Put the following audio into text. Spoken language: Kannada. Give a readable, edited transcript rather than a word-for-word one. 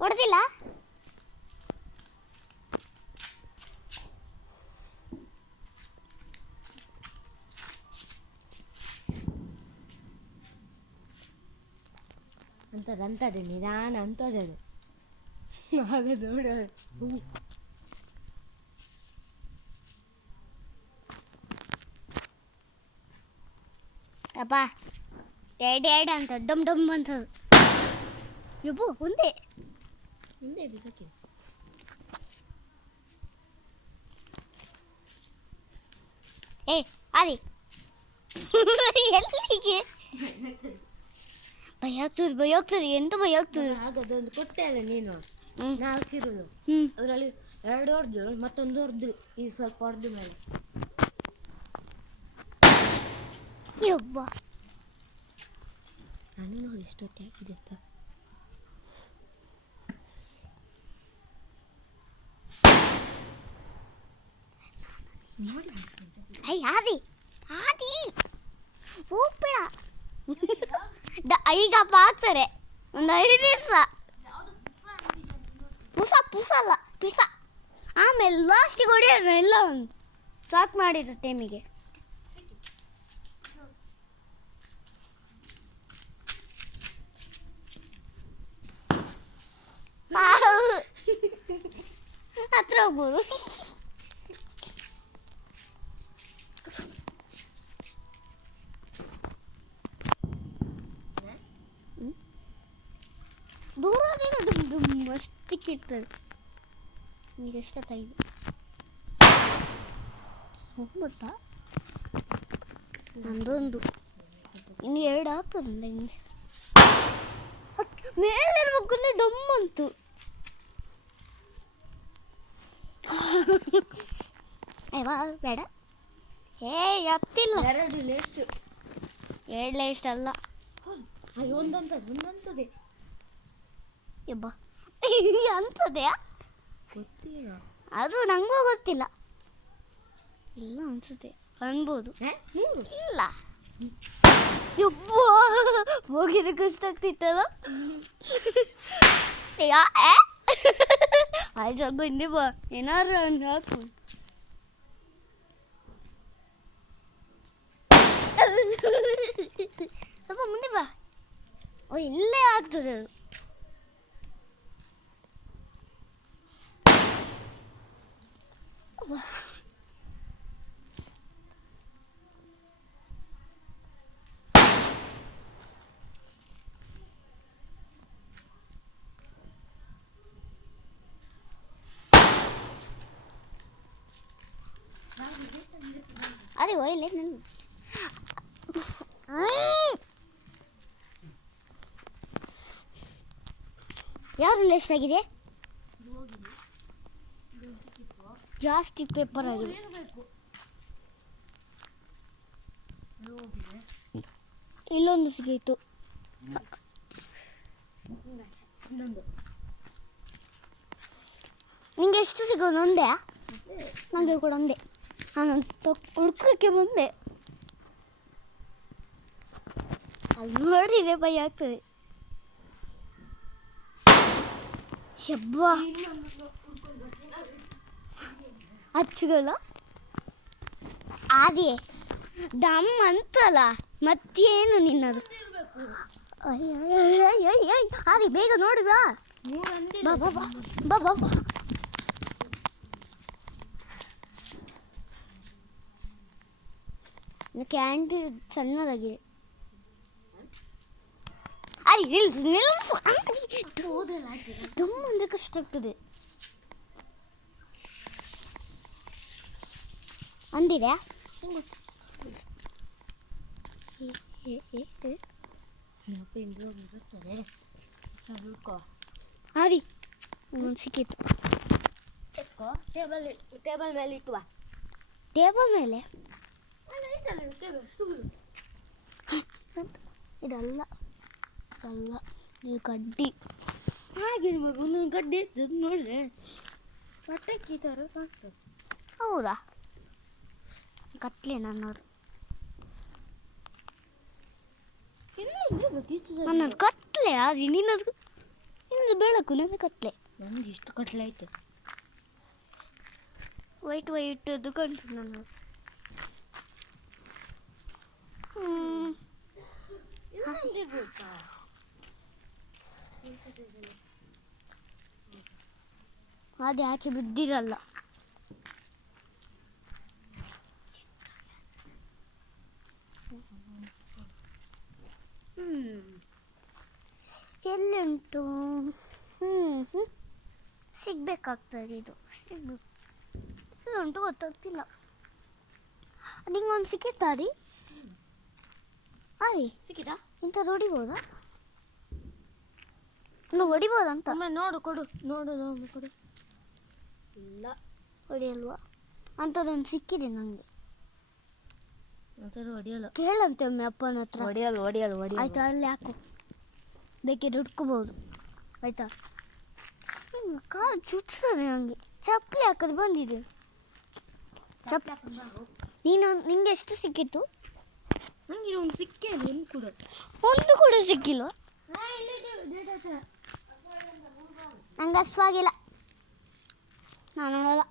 ಹೊಡೆದಿಲ್ಲ. ಅಂತದೆ ನಿಧಾನ ಅಂತದೆ ಅದು ಆಗ ನೋಡ ಅಪ್ಪ ಎರಡು ಅಂತ ಡಮ್ ಡಮ್ ಅಂತದು. ಯಬ್ಬು ಒಂದೇ ಬಿಸಾಕಿ. ಏ ಆದಿ ಎಲ್ಲಿಗೆ ಭಯ ಆಗ್ತದೆ ಎಂತ ಭಯ ಆಗ್ತದೆ. ಅದೊಂದು ಕೊಟ್ಟೆ ಅಲ್ಲ ನೀನು 4 ಇರೋದು. ಅದರಲ್ಲಿ 2 ಹೊಡೆದು ಮತ್ತೊಂದು ಹೊಡೆದು ಈಗ ಸ್ವಲ್ಪ ಹೊಡೆದು ಮೇಲೆ ಯಬ್ಬ ನಾನು ನೋಡಿ ಎಷ್ಟೊತ್ತು ಹಾಕಿದೆ ಅಂತ. ಆದಿ ಹೋಗ್ಬೇಡ. ಈಗ ಆಗ್ತಾರೆ ಒಂದು 5 ನಿಮಿಷ ಪುಸಲ್ಲ ಪಿಸ ಆಮೇಲೆ ಲಾಸ್ಟಿಗೆ ಹೊಡೆಯೋಣ ಎಲ್ಲ ಒಂದು ಸಾಕು ಮಾಡಿದ ಟೈಮಿಗೆ. ಹತ್ರ ಹೋಗ್ಬೋದು. ದೂರ ಮಸ್ತಿಕ್ಕಿರ್ತದೆ. ಈಗ ಎಷ್ಟೊತ್ತಾಗಿದೆ? 9. ನಂದೊಂದು ಇನ್ನು 2 ಆಗ್ತದೆ. ಮೇಲಿರ್ಬೇಕು ದಮ್ಮಂತು. ಬೇಡ ಹತ್ತಿಲ್ಲ. 2 ಎಷ್ಟು 2 ಇಷ್ಟಲ್ಲ. ಒಂದಂತದೆ ಯಬ್ಬ ಅಂತದೆಯಾ ಗೊತ್ತಿಲ್ಲ. ಅದು ನಂಗೂ ಗೊತ್ತಿಲ್ಲ. ಇಲ್ಲ ಅನ್ಸುತ್ತೆ ಅನ್ಬೋದು. ಇಲ್ಲ ಯಬ್ಬ ಹೋಗಿದ್ರೆ ಕಷ್ಟ ಆಗ್ತಿತ್ತಲ್ಲ. ಆಯ್ತು ಸ್ವಲ್ಪ ಹಿಂದೆ ಬಾ, ಏನಾದ್ರು ಒಂದು ಹಾಕು. ಸ್ವಲ್ಪ ಮುಂದೆ ಬಾ. ಇಲ್ಲೇ ಆಗ್ತದೆ ಅದು. ಅದೇ ಒಯ್ಲೆ ನನಗೆ ಯಾವ್ದೆಲ್ಲ ಎಷ್ಟಾಗಿದೆ? ಜಾಸ್ತಿ ಪೇಪರ್ ಆಗಿದೆ. ಇಲ್ಲೊಂದು ಸಿಗೈತು. ನಿಂಗೆ ಎಷ್ಟು ಸಿಗೋದು? ಒಂದೇ? ನನಗೆ ಕೂಡ ಒಂದೇ. ನಾನು ಹುಡ್ಕೋಕ್ಕೆ ಮುಂದೆ ಅಲ್ಲಿ ನೋಡಿದ್ರೆ ಭಯ ಆಗ್ತದೆ. ಶಬ್ಬ ಅಚ್ಚುಗಳ ಆದಿ ದಮ್ ಅಂತಲ್ಲ ಮತ್ತೇನು ನಿನ್ನದು? ಆದಿ ಬೇಗ ನೋಡಿ ಬಾ. ಬಾ ಬಾ ಬಾ ಬಾ ಬಾ. ಕ್ಯಾಂಡಿ ಸಣ್ಣದಾಗಿದೆ. ಅರಿ ನಿಲ್ಸು ತುಂಬ ಕಷ್ಟ ಆಗ್ತದೆ. ಅಂದಿದೆ ಆದಿ ಸಿಕ್ಕಿತ್ತು. ಟೇಬಲ್ ಮೇಲೆ ಇಟ್ಟುವ. ಟೇಬಲ್ ಮೇಲೆ ಇದಲ್ಲ ಅಲ್ಲ, ಇದು ಕಡ್ಡಿ. ಹಾಗೆ ಒಂದೊಂದು ಕಡ್ಡಿ ಇರ್ತದೆ ನೋಡಿದ್ರೆ ಪಟಾಕಿ ಥರ ಆಗ್ತದೆ. ಹೌದಾ? ಕತ್ಲೆ ನನ್ನದು. ನನ್ನದು ಕತ್ಲೆ ಅದು ನಿನ್ನದು ನಿಮ್ದು ಬೆಳಕು ನಮಗೆ ಕತ್ಲೆ. ನಮ್ಗೆ ಇಷ್ಟು ಕಟ್ಲೆ ಆಯ್ತು. ವೈಟ್ ವೈಟ್ ಅದು ಕಾಣ್ತದೆ ನನಗೆ. ಅದೇ ಆಚೆ ಬಿದ್ದಿರಲ್ಲ. ಎಲ್ಲಿ ಉಂಟು? ಸಿಗ್ಬೇಕಾಗ್ತದೆ ಇದು. ಸಿಗ್ಬೇಕು. ಇದು ಉಂಟು ಗೊತ್ತಾಗ್ತಿಲ್ಲ. ನಿಂಗೊಂದು ಸಿಕ್ಕಿತ್ತಾರಿ? ಆಯ್ ಸಿಕ್ಕಿದಾ? ಇಂಥ ಹೊಡಿಬೋದಾ? ಇನ್ನು ಹೊಡಿಬೋದಂತ. ಒಮ್ಮೆ ನೋಡು, ಕೊಡು, ನೋಡು ಕೊಡು. ಇಲ್ಲ ಹೊಡಿಯಲ್ವಾ? ಅಂಥದ್ದೊಂದು ಸಿಕ್ಕಿದೆ ನನಗೆ. ಅಂಥದ್ದು ಹೊಡಿಯಲ್ಲ. ಕೇಳಂತೆ ಒಮ್ಮೆ ಅಪ್ಪನ ಹತ್ರ. ಹೊಡಿಯಲ್ಲ. ಆಯ್ತಾ, ಅಲ್ಲಿ ಹಾಕು, ಬೇಕಿದ್ರೆ ಹುಡ್ಕೋಬಹುದು. ಆಯ್ತಾ? ಕಾಲು ಚುಚ್ತದೆ ನನಗೆ. ಚಪ್ಪಲಿ ಹಾಕೋದು ಬಂದಿದೆ. ನಿಂಗೆ ಎಷ್ಟು ಸಿಕ್ಕಿತ್ತು? ನಂಗೆ ಒಂದು ಸಿಕ್ಕೇ ಒಂದು ಕೂಡ ಸಿಕ್ಕಿಲ್ವಾ? ನಂಗೆ ಹಸ್ವಾಗಿಲ್ಲ, ನಾನು ನೋಡಲ್ಲ.